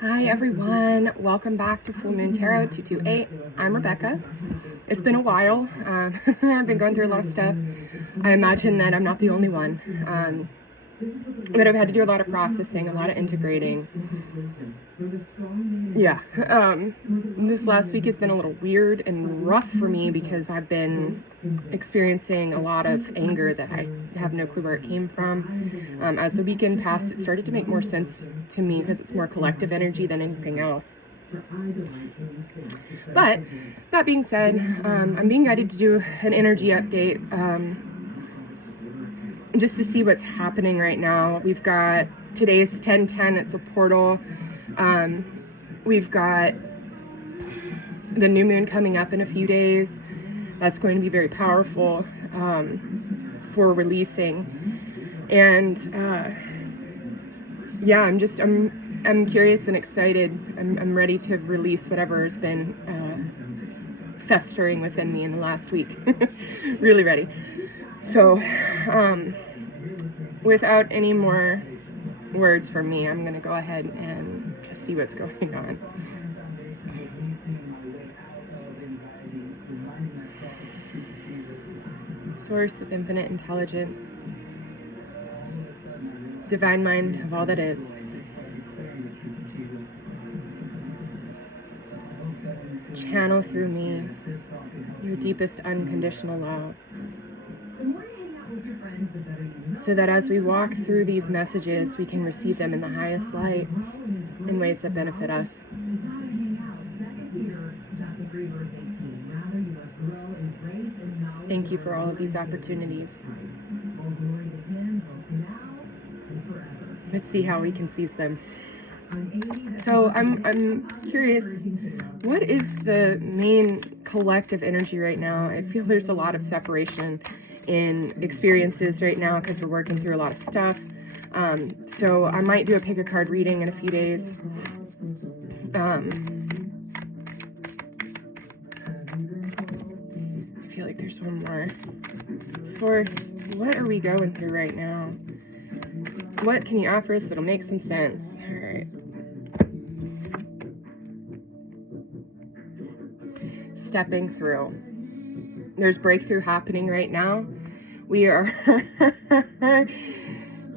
Hi everyone, welcome back to Full Moon Tarot 228. I'm Rebecca. It's been a while. I've been going through a lot of stuff. I imagine that I'm not the only one. But I've had to do a lot of processing, a lot of integrating. Yeah. This last week has been a little weird and rough for me because I've been experiencing a lot of anger that I have no clue where it came from. As the weekend passed, it started to make more sense to me because it's more collective energy than anything else. But that being said, I'm being guided to do an energy update just to see what's happening right now. We've got, today's 10/10, it's a portal. We've got the new moon coming up in a few days. That's going to be very powerful for releasing. And yeah, I'm curious and excited. I'm ready to release whatever has been festering within me in the last week. Really ready. So, without any more words from me, I'm going to go ahead and just see what's going on. Source of infinite intelligence, divine mind of all that is. Channel through me your deepest unconditional love, so that as we walk through these messages, we can receive them in the highest light in ways that benefit us. Thank you for all of these opportunities. Let's see how we can seize them. So I'm curious, what is the main collective energy right now? I feel there's a lot of separation in experiences right now because we're working through a lot of stuff. So I might do a pick a card reading in a few days. I feel like there's one more. Source, what are we going through right now? What can you offer us that'll make some sense? All right. Stepping through. There's breakthrough happening right now. We are,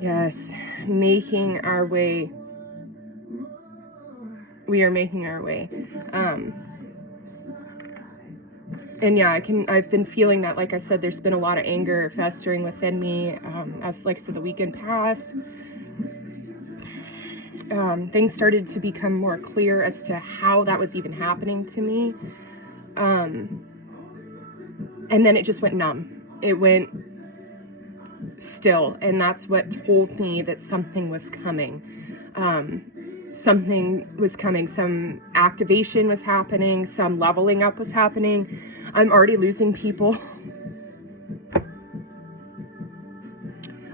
yes, making our way. We are making our way. And yeah, I've been feeling that, like I said, there's been a lot of anger festering within me. As like I said, the weekend passed. Things started to become more clear as to how that was even happening to me. And then it just went numb. It went still. And that's what told me that something was coming. Something was coming. Some activation was happening. Some leveling up was happening. I'm already losing people.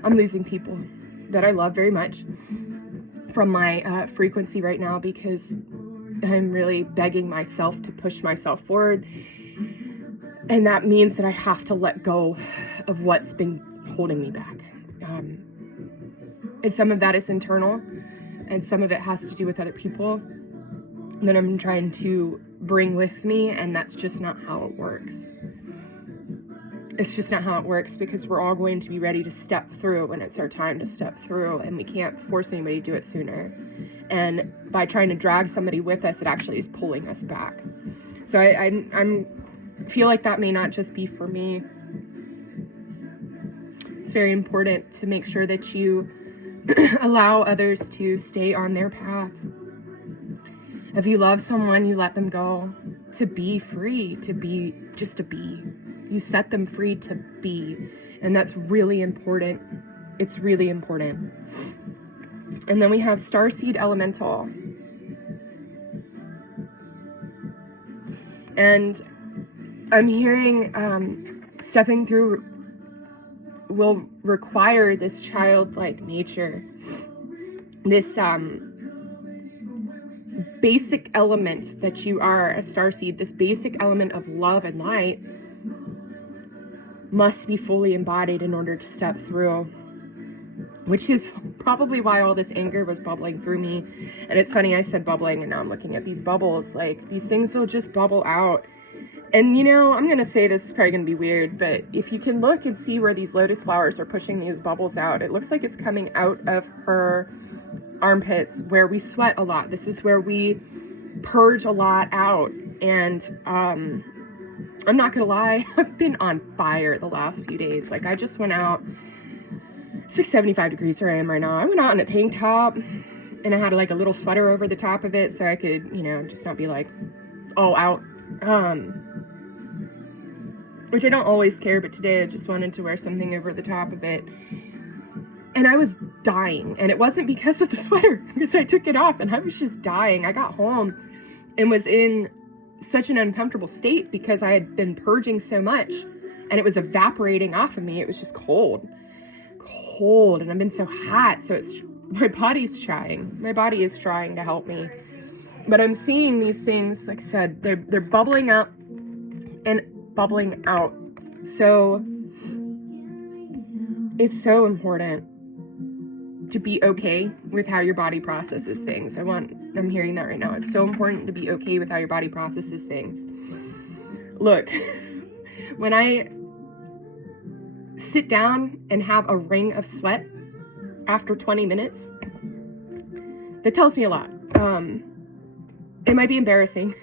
I'm losing people that I love very much from my frequency right now, because I'm really begging myself to push myself forward. And that means that I have to let go of what's been holding me back. And some of that is internal, and some of it has to do with other people that I'm trying to bring with me, and that's just not how it works. It's just not how it works, because we're all going to be ready to step through when it's our time to step through, and we can't force anybody to do it sooner. And by trying to drag somebody with us, it actually is pulling us back. So I feel like that may not just be for me. It's very important to make sure that you allow others to stay on their path. If you love someone, you let them go to be free, to be. You set them free to be. And that's really important. It's really important. And then we have Starseed Elemental. And I'm hearing stepping through will require this childlike nature, this basic element that you are, a starseed, this basic element of love and light must be fully embodied in order to step through, which is probably why all this anger was bubbling through me. And it's funny, I said bubbling, and now I'm looking at these bubbles. Like, these things will just bubble out. And, you know, I'm going to say this is probably going to be weird, but if you can look and see where these lotus flowers are pushing these bubbles out, it looks like it's coming out of her armpits where we sweat a lot. This is where we purge a lot out. And I'm not going to lie, I've been on fire the last few days. Like, I just went out. It's like 75 degrees where I am right now. I went out in a tank top, and I had like a little sweater over the top of it so I could, you know, just not be like all out. Which I don't always care, but today I just wanted to wear something over the top of it. And I was dying, and it wasn't because of the sweater, because I took it off and I was just dying. I got home and was in such an uncomfortable state because I had been purging so much and it was evaporating off of me. It was just cold, and I've been so hot. So my body is trying to help me, but I'm seeing these things, like I said, they're bubbling up and bubbling out. So it's so important to be okay with how your body processes things. I'm hearing that right now. It's so important to be okay with how your body processes things. Look, when I sit down and have a ring of sweat after 20 minutes, that tells me a lot. It might be embarrassing,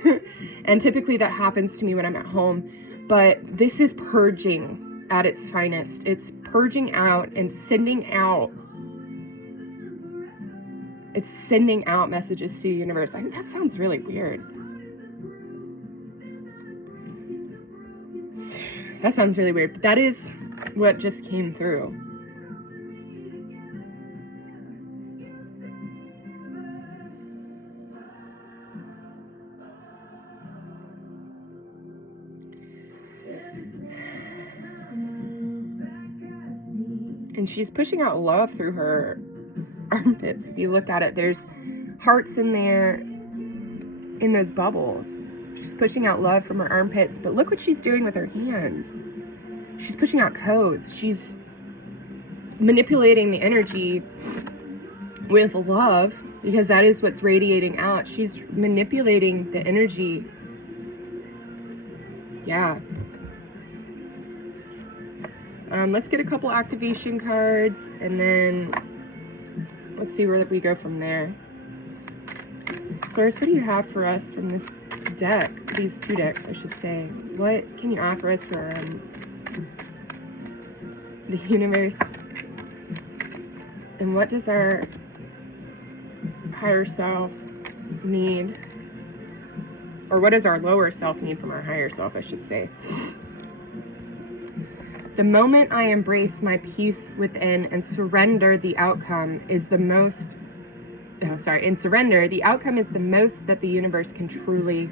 and typically that happens to me when I'm at home, but this is purging at its finest. It's purging out and sending out. It's sending out messages to the universe. That sounds really weird. That sounds really weird, but that is what just came through. And she's pushing out love through her armpits. If you look at it, there's hearts in there, in those bubbles. She's pushing out love from her armpits, but look what she's doing with her hands. She's pushing out codes. She's manipulating the energy with love, because that is what's radiating out. She's manipulating the energy. Yeah. Let's get a couple activation cards, and then let's see where we go from there. Source, what do you have for us from this deck? These two decks, I should say. What can you offer us for the universe? And what does our higher self need? Or what does our lower self need from our higher self, I should say? The moment I embrace my peace within and surrender, the outcome is the most... in surrender, the outcome is the most that the universe can truly...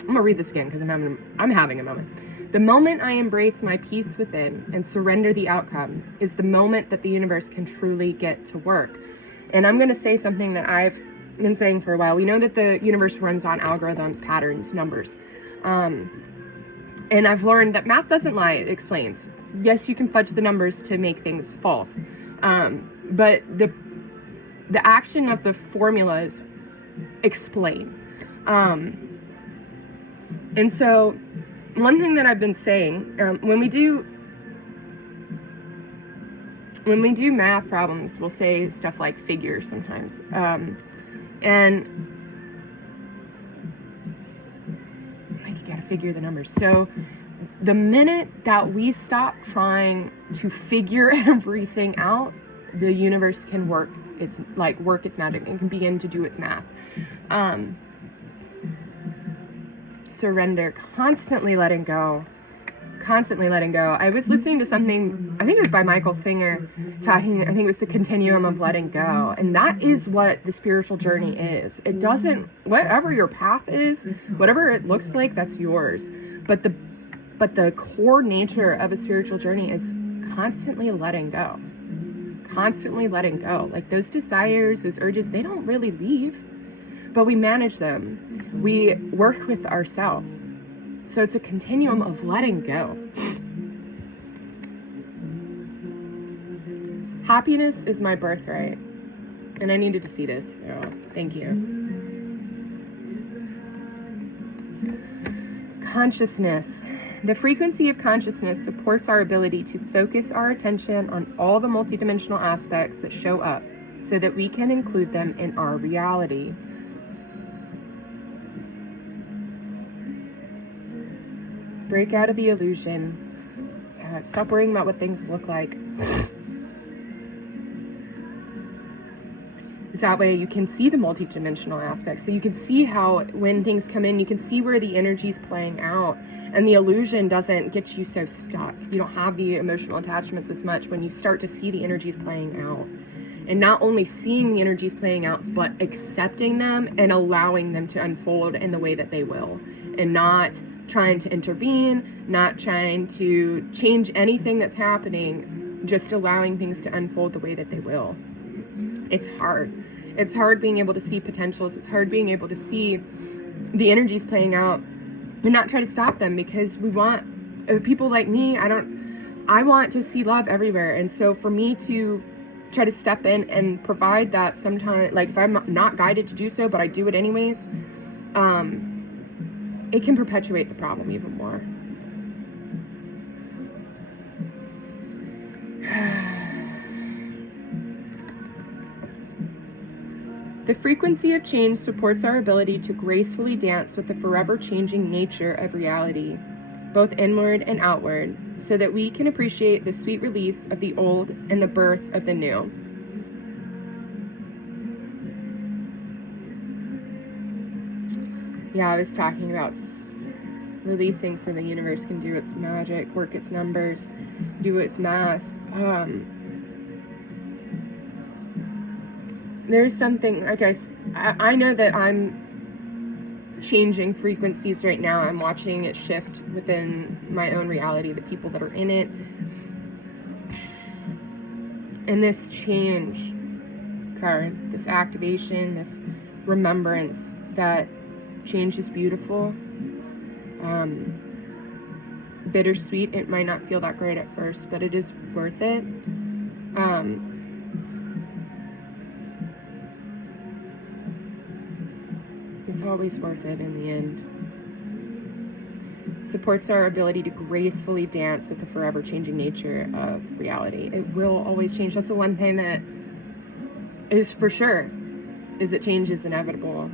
I'm going to read this again because I'm having a moment. The moment I embrace my peace within and surrender, the outcome is the moment that the universe can truly get to work. And I'm going to say something that I've been saying for a while. We know that the universe runs on algorithms, patterns, numbers. And I've learned that math doesn't lie, it explains. Yes, you can fudge the numbers to make things false. But the action of the formulas explain. And so one thing that I've been saying, when we do math problems, we'll say stuff like figures sometimes. And like, you gotta figure the numbers. So the minute that we stop trying to figure everything out, the universe can work its magic and can begin to do its math. Surrender, constantly letting go. I was listening to something, I think it was by Michael Singer, talking, I think it was the continuum of letting go. And that is what the spiritual journey is. It doesn't, whatever your path is, whatever it looks like, that's yours. But the core nature of a spiritual journey is constantly letting go. Constantly letting go. Like, those desires, those urges, they don't really leave, but we manage them. We work with ourselves. So it's a continuum of letting go. Happiness is my birthright. And I needed to see this, so thank you. Consciousness. The frequency of consciousness supports our ability to focus our attention on all the multidimensional aspects that show up so that we can include them in our reality. Break out of the illusion. Stop worrying about what things look like. That way you can see the multidimensional aspects. So you can see how when things come in, you can see where the energy's playing out. And the illusion doesn't get you so stuck. You don't have the emotional attachments as much when you start to see the energies playing out. And not only seeing the energies playing out, but accepting them and allowing them to unfold in the way that they will. And not trying to intervene, not trying to change anything that's happening, just allowing things to unfold the way that they will. It's hard. It's hard being able to see potentials. It's hard being able to see the energies playing out and not try to stop them, because we want, people like me, I want to see love everywhere. And so for me to try to step in and provide that sometimes, like if I'm not guided to do so, but I do it anyways, it can perpetuate the problem even more. The frequency of change supports our ability to gracefully dance with the forever changing nature of reality, both inward and outward, so that we can appreciate the sweet release of the old and the birth of the new. Yeah, I was talking about releasing so the universe can do its magic, work its numbers, do its math. There's something, like I know that I'm changing frequencies right now. I'm watching it shift within my own reality, the people that are in it. And this change card, this activation, this remembrance that change is beautiful. Bittersweet, it might not feel that great at first, but it is worth it. It's always worth it in the end. It supports our ability to gracefully dance with the forever changing nature of reality. It will always change. That's the one thing that is for sure, is that change is inevitable.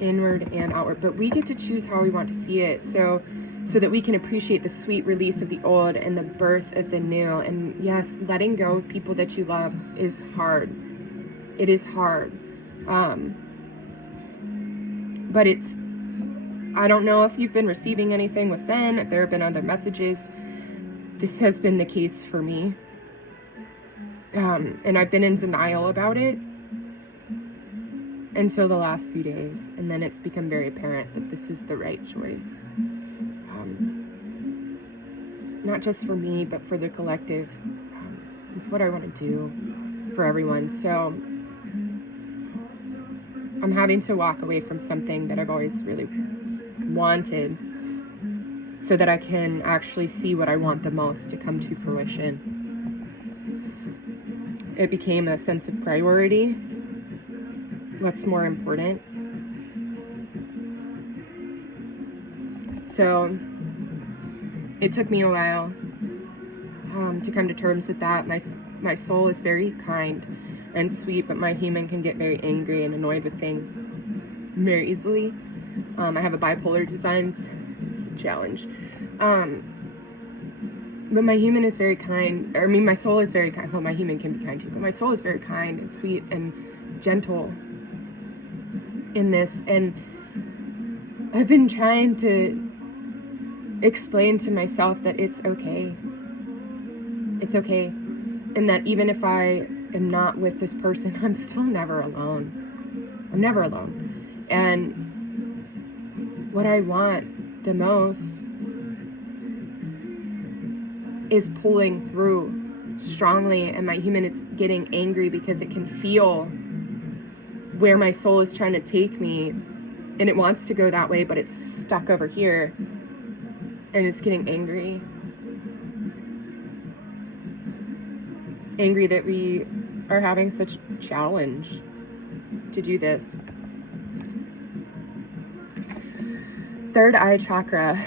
Inward and outward. But we get to choose how we want to see it. So that we can appreciate the sweet release of the old and the birth of the new. And yes, letting go of people that you love is hard. It is hard. But I don't know if you've been receiving anything within, if there have been other messages. This has been the case for me. And I've been in denial about it until the last few days. And then it's become very apparent that this is the right choice. Not just for me, but for the collective. It's what I want to do for everyone. So I'm having to walk away from something that I've always really wanted so that I can actually see what I want the most to come to fruition. It became a sense of priority. What's more important? So it took me a while to come to terms with that. My soul is very kind and sweet, but my human can get very angry and annoyed with things very easily. I have a bipolar design. It's a challenge. But my human is very kind. My soul is very kind. Well, my human can be kind too, but my soul is very kind and sweet and gentle in this. And I've been trying to explain to myself that it's okay. It's okay. And that even if I am not with this person, I'm still never alone. I'm never alone. And what I want the most is pulling through strongly, and my human is getting angry because it can feel where my soul is trying to take me, and it wants to go that way, but it's stuck over here, and it's getting angry. angry that we are having such challenge to do this. Third eye chakra.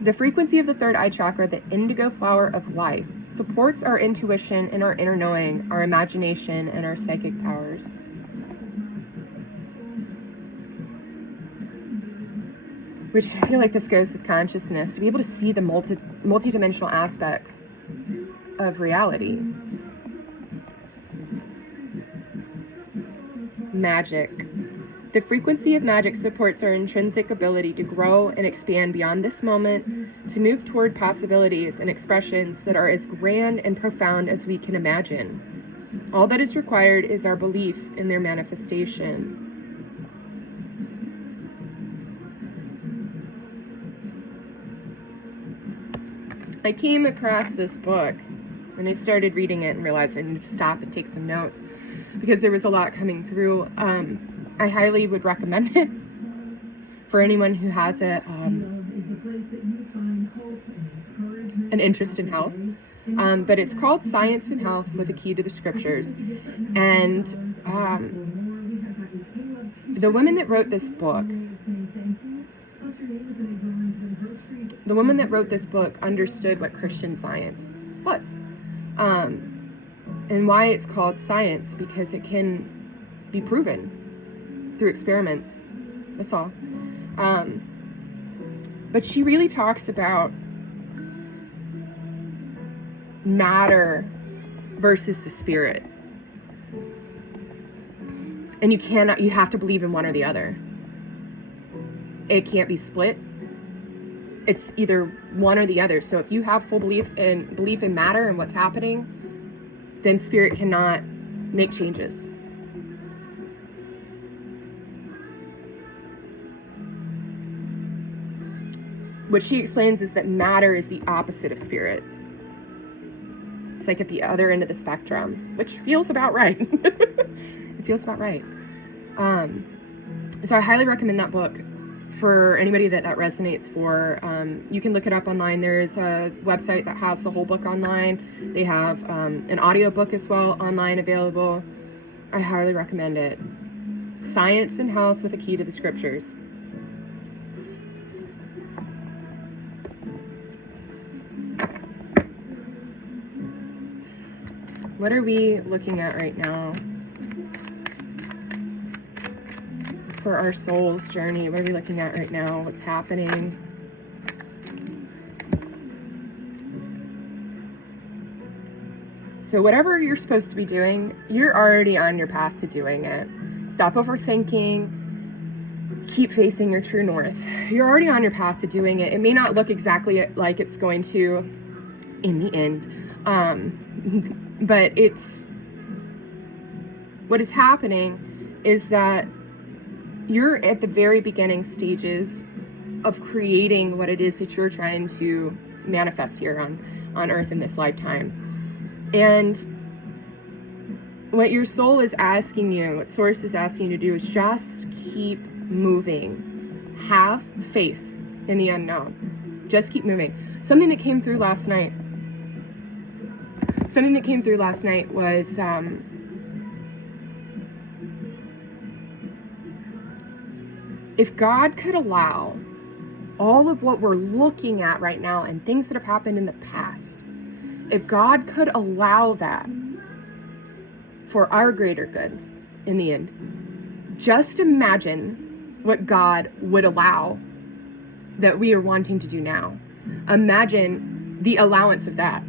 The frequency of the third eye chakra, the indigo flower of life, supports our intuition and our inner knowing, our imagination, and our psychic powers. Which I feel like this goes with consciousness, to be able to see the multidimensional aspects of reality. Magic. The frequency of magic supports our intrinsic ability to grow and expand beyond this moment, to move toward possibilities and expressions that are as grand and profound as we can imagine. All that is required is our belief in their manifestation. I came across this book and I started reading it and realized I needed to stop and take some notes because there was a lot coming through. I highly would recommend it for anyone who has an interest in health. But it's called Science and Health with a Key to the Scriptures. And the woman that wrote this book, understood what Christian Science was. And why it's called science, because it can be proven through experiments. That's all. But she really talks about matter versus the spirit. And you have to believe in one or the other. It can't be split. It's either one or the other. So if you have full belief in matter and what's happening, then spirit cannot make changes. What she explains is that matter is the opposite of spirit. It's like at the other end of the spectrum, which feels about right. It feels about right. So I highly recommend that book for anybody that resonates for. You can look it up online. There's a website that has the whole book online. They have an audio book as well online available. I highly recommend it. Science and Health with a Key to the Scriptures. What are we looking at right now for our soul's journey? What are we looking at right now? What's happening? So whatever you're supposed to be doing, you're already on your path to doing it. Stop overthinking. Keep facing your true north. You're already on your path to doing it. It may not look exactly like it's going to in the end. But what is happening is that you're at the very beginning stages of creating what it is that you're trying to manifest here on earth in this lifetime. And what your soul is asking you, what source is asking you to do, is just keep moving. Have faith in the unknown. Just keep moving. Something that came through last night was if God could allow all of what we're looking at right now and things that have happened in the past, if God could allow that for our greater good in the end, just imagine what God would allow that we are wanting to do now. Imagine the allowance of that.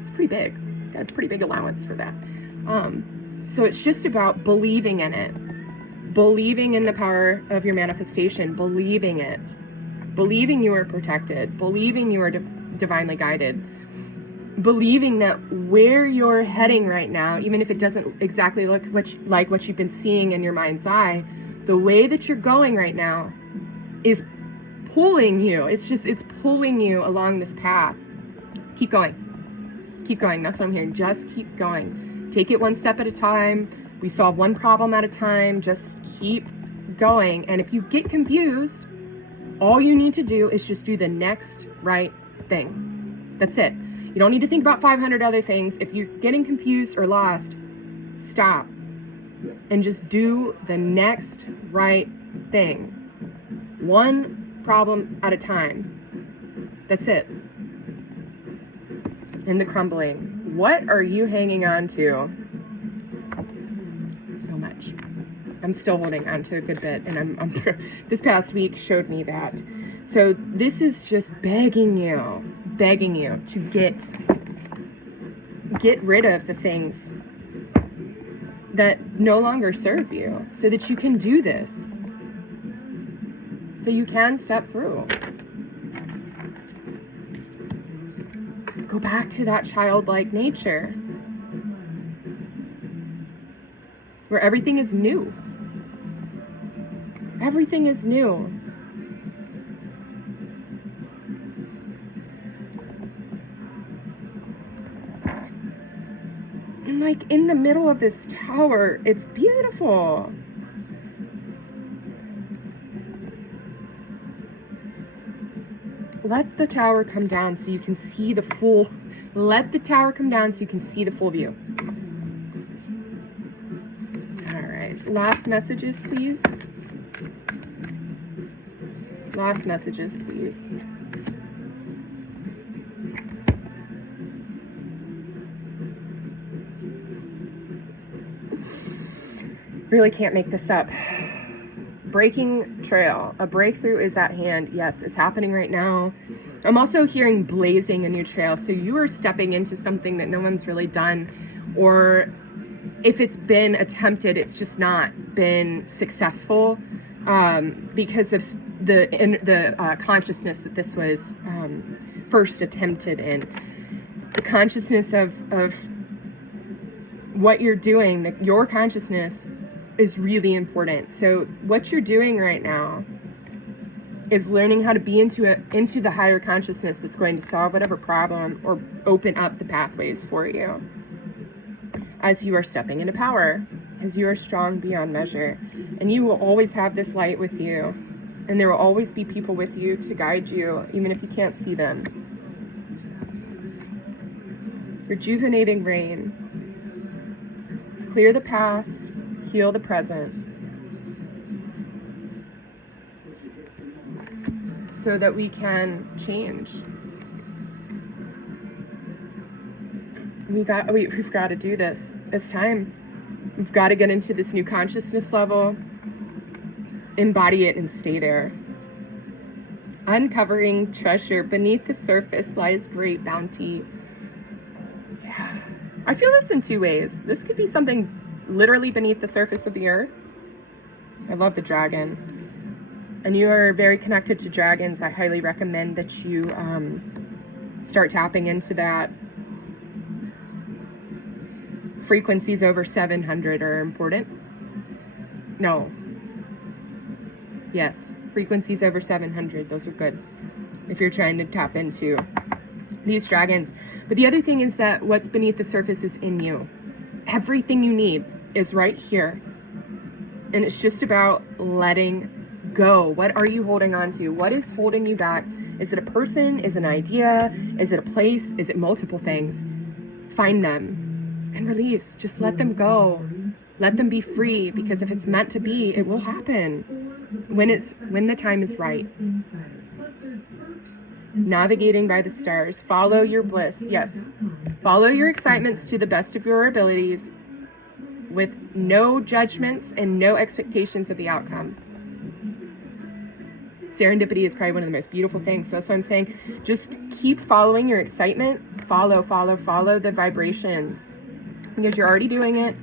It's pretty big. Got a pretty big allowance for that. So it's just about believing in it. Believing in the power of your manifestation. Believing it. Believing you are protected. Believing you are divinely guided. Believing that where you're heading right now, even if it doesn't exactly look like what you've been seeing in your mind's eye, the way that you're going right now is pulling you. It's pulling you along this path. Keep going. Keep going. That's what I'm hearing. Just keep going. Take it one step at a time. We solve one problem at a time. Just keep going. And if you get confused, all you need to do is just do the next right thing. That's it. You don't need to think about 500 other things. If you're getting confused or lost, stop and just do the next right thing. One problem at a time. That's it. In the crumbling. What are you hanging on to? So much. I'm still holding on to a good bit, and I'm this past week showed me that. So this is just begging you to get rid of the things that no longer serve you, so that you can do this, so you can step through. Go back to that childlike nature where everything is new. Everything is new. And like in the middle of this tower, it's beautiful. Let the tower come down so you can see the full, let the tower come down so you can see the full view. All right, last messages, please. Last messages, please. Really can't make this up. Breaking trail. A breakthrough is at hand. Yes, it's happening right now. I'm also hearing blazing a new trail. So you are stepping into something that no one's really done, or if it's been attempted, it's just not been successful because of the consciousness that this was first attempted in. The consciousness of what you're doing, your consciousness is really important. So what you're doing right now is learning how to be into the higher consciousness that's going to solve whatever problem or open up the pathways for you as you are stepping into power, as you are strong beyond measure. And you will always have this light with you, and there will always be people with you to guide you, even if you can't see them. Rejuvenating rain. Clear the past, heal the present, so that we can change. We've got to do this. It's time. We've got to get into this new consciousness level, embody it, and stay there. Uncovering treasure. Beneath the surface lies great bounty. Yeah. I feel this in two ways. This could be something literally beneath the surface of the earth. I love the dragon. And you are very connected to dragons. I highly recommend that you start tapping into that. Frequencies over 700 are important. No. Yes, frequencies over 700. Those are good if you're trying to tap into these dragons. But the other thing is that what's beneath the surface is in you. Everything you need is right here. And it's just about letting go. What are you holding on to? What is holding you back? Is it a person? Is it an idea? Is it a place? Is it multiple things? Find them and release. Just let them go. Let them be free, because if it's meant to be, it will happen when the time is right. Navigating by the stars. Follow your bliss. Yes. Follow your excitements to the best of your abilities, with no judgments and no expectations of the outcome. Serendipity is probably one of the most beautiful things. So I'm saying, just keep following your excitement. Follow the vibrations, because you're already doing it.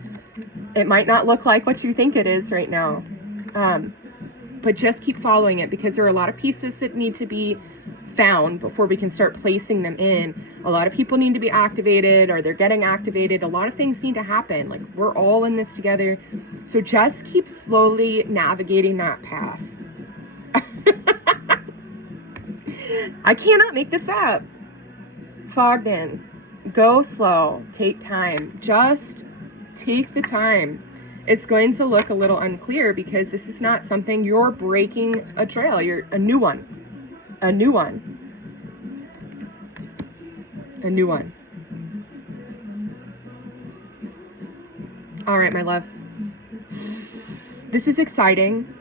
It might not look like what you think it is right now, but just keep following it, because there are a lot of pieces that need to be found before we can start placing them in. A lot of people need to be activated, or they're getting activated. A lot of things need to happen. Like, we're all in this together. So just keep slowly navigating that path. I cannot make this up. Fogged in. Go slow. Take time. Just take the time. It's going to look a little unclear, because this is not something you're breaking a trail. You're a new one. a new one. All right, my loves. This is exciting.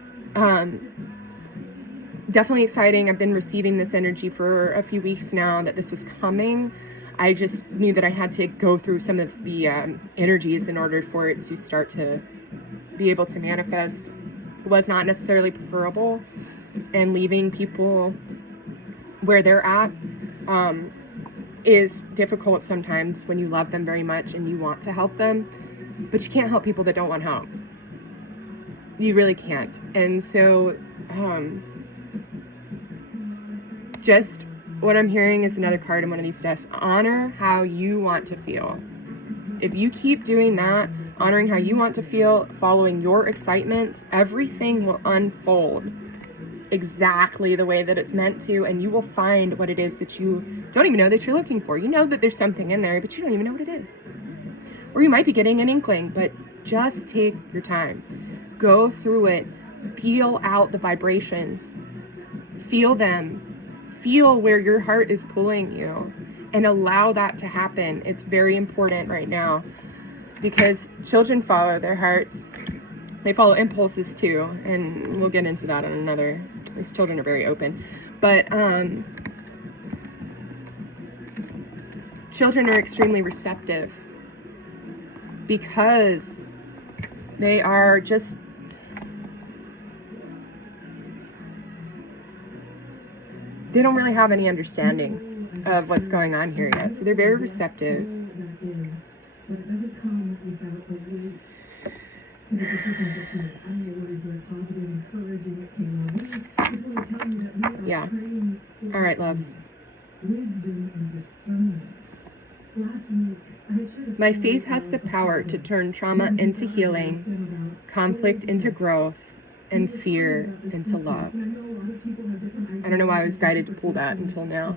Definitely exciting. I've been receiving this energy for a few weeks now that this was coming. I just knew that I had to go through some of the energies in order for it to start to be able to manifest. It was not necessarily preferable, and leaving people where they're at is difficult sometimes when you love them very much and you want to help them, but you can't help people that don't want help. You really can't. And so just what I'm hearing is another card in one of these decks. Honor how you want to feel. If you keep doing that, honoring how you want to feel, following your excitements, everything will unfold exactly the way that it's meant to, and you will find what it is that you don't even know that you're looking for. You know that there's something in there, but you don't even know what it is. Or you might be getting an inkling, but just take your time. Go through it. Feel out the vibrations. Feel them. Feel where your heart is pulling you, and allow that to happen. It's very important right now, because children follow their hearts. They follow impulses too, and we'll get into that on another. These children are very open, but children are extremely receptive because they are just they don't really have any understandings of what's going on here yet. So they're very receptive. Yeah. All right, loves. My faith has the power to turn trauma into healing, conflict into growth, and fear into love. I don't know why I was guided to pull that until now.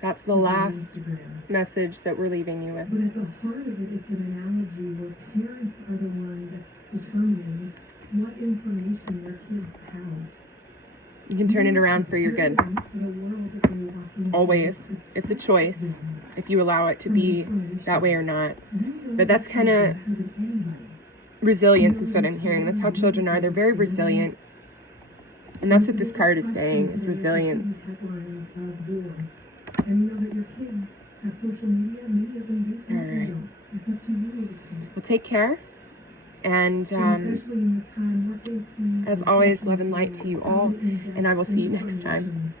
That's the last message that we're leaving you with. But at the heart of it, it's an analogy where parents are the one that's determining what information their kids have. You can turn it around for your good. Always. It's a choice if you allow it to be that way or not. But that's kind of resilience is what I'm hearing. That's how children are. They're very resilient. And that's what this card is saying, is resilience. All right. Well, take care. And as always, love and light to you all. And I will see you next time.